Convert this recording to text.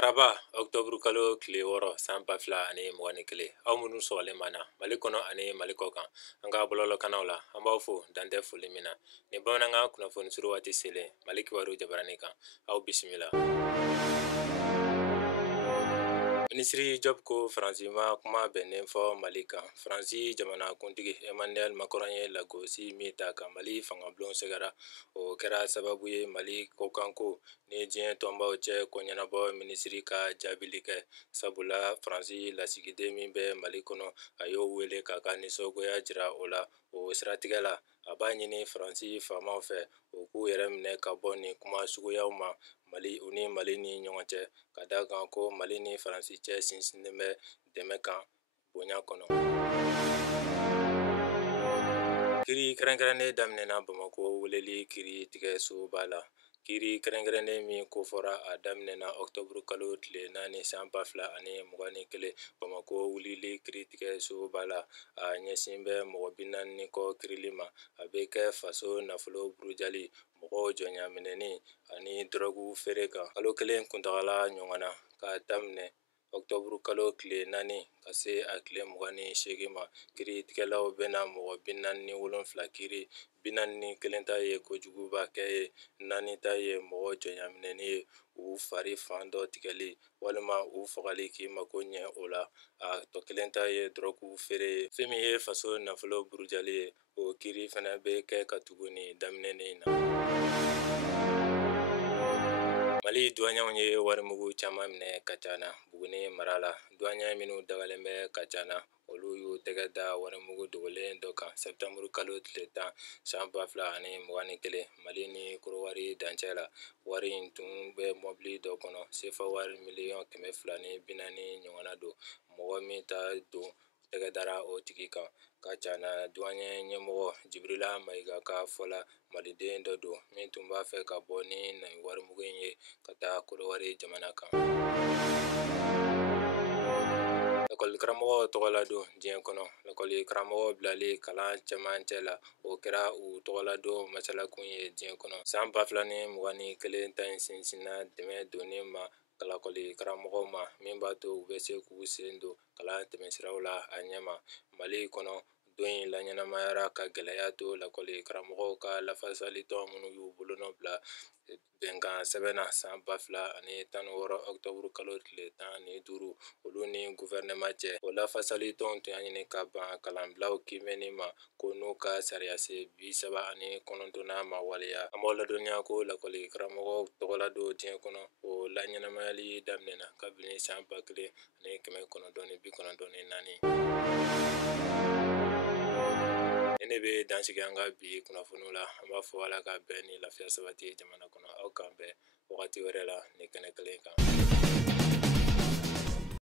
Araba Octobre kalo tile 6 san 2021 aw minnu sɔgɔlen b'an na Mali kɔnɔ ani Mali kɔkan an ka bɔlɔlɔkannaw la an b'aw fo dantɛ foli min na ni bamanankan kunnafoni suru waati selen Mali kibaru jabarani kan aw bisimila. Minisiri Job ko Faransi ma kuma bɛnnen fɔ Mali kan. Faransi jamana kuntigi Emmanuel Macron ye lagosi min ta ka Mali fangabulon sɛgɛra. O kɛra sababu ye Mali kɔkanko ni diɲɛ tɔnbaw cɛ ko ɲɛnabɔ minisiri ka jaabili kɛ. Sabula Faransi lasigiden min bɛ Mali kɔnɔ a y'o wele k'a ka nisɔngoya jira o la. O siratigɛ la a b'a ɲini Faransi faamaw fɛ o k'u yɛrɛ minɛ ka bɔ nin kuma suguyaw ma Mali ni ɲɔgɔn cɛ ka da kan ko Mali ni Faransi cɛ sinsinnen bɛ dɛmɛ kan bonya kɔnɔ. Kiri kɛrɛnkɛrɛnnen daminɛna Bamako weleli kiri tigɛsoba la. Kiri kɛrɛnkɛrɛnnen min kofɔra a daminɛna Octobre kalo tile 4 san 2021 Bamako wulili kiri tigɛsoba la. A ɲɛsin bɛ mɔgɔ 40 kɔ kirili ma. A bɛ kɛ faso nafolo burujali, mɔgɔw jɔnya ani drogue feere kan. Kalo kelen kuntagala ɲɔgɔn na ka daminɛ Octobre kalo tile 4 ka se a tile 28 ma. Kiritigɛlaw bɛna mɔgɔ 47 kiri, 41 ta ye kojuguba kɛ ye, 4 ta ye mɔgɔ jɔnyaminɛni ye, u fari fan dɔ tigɛli walima u fagali k'i mako ɲɛ o la. A tɔ kelen ta ye drogue feere ye. Fɛn min ye faso nafolo burujali ye, o kiri fana bɛ kɛ ka tugu nin daminɛnin na. Mali douaniers ye warimugu caman minɛ ka cana Buguni mara la. Douaniers minnu dagalen bɛ ka cana olu y'u tɛgɛ da warimugu dogolen dɔ kan Septembre kalo tile 10 san 2021 Mali ni Korowari dancɛ la. Wari in tun bɛ mɔbili dɔ kɔnɔ. CFA wari miliyɔn 240 ɲɔgɔnna don. Mɔgɔ min ta don tɛgɛ dara o tigi kan ka cana. Douanier ɲɛmɔgɔ Jibrila Mayiga ka fɔla Maliden dɔ don min tun b'a fɛ ka bɔ ni nin warimugu in ye ka taa Korowari jamana kan. Lakɔli karamɔgɔw tɔgɔladon diɲɛ kɔnɔ. Lakɔli karamɔgɔw bilali kalan cɛmancɛ la. O kɛra u tɔgɔladon masalakun ye diɲɛ kɔnɔ. San 2021 ta in sinsinna dɛmɛ donni ma lakɔli karamɔgɔw ma min b'a to u bɛ se k'u sen don kalan tɛmɛsiraw la a ɲɛma. Mali kɔnɔ don in laɲɛnamayara ka gɛlɛya to lakɔli karamɔgɔw ka lafasali tɔn minnu y'u bolonɔ bila bɛnkan sɛbɛnna san 2016 Octobre kalo tile 15 olu ni gouvernement cɛ. O lafasali tɔn tun y'a ɲini ka ban kalanbilaw kiimɛnni ma ko n'u ka sariya sen 39 ma waleya. An b'aw ladɔnniya ko lakɔli karamɔgɔw tɔgɔladon diɲɛ kɔnɔ o laɲɛnamayali daminɛna kabini san 1994. Ne bɛ dansigi an ka bi kunnafoniw la. An b'a fɔ Ala ka bɛn ni lafiya sabati jamana kɔnɔ. Aw k'an bɛn wagati wɛrɛ la ni kɛnɛ kelen kan.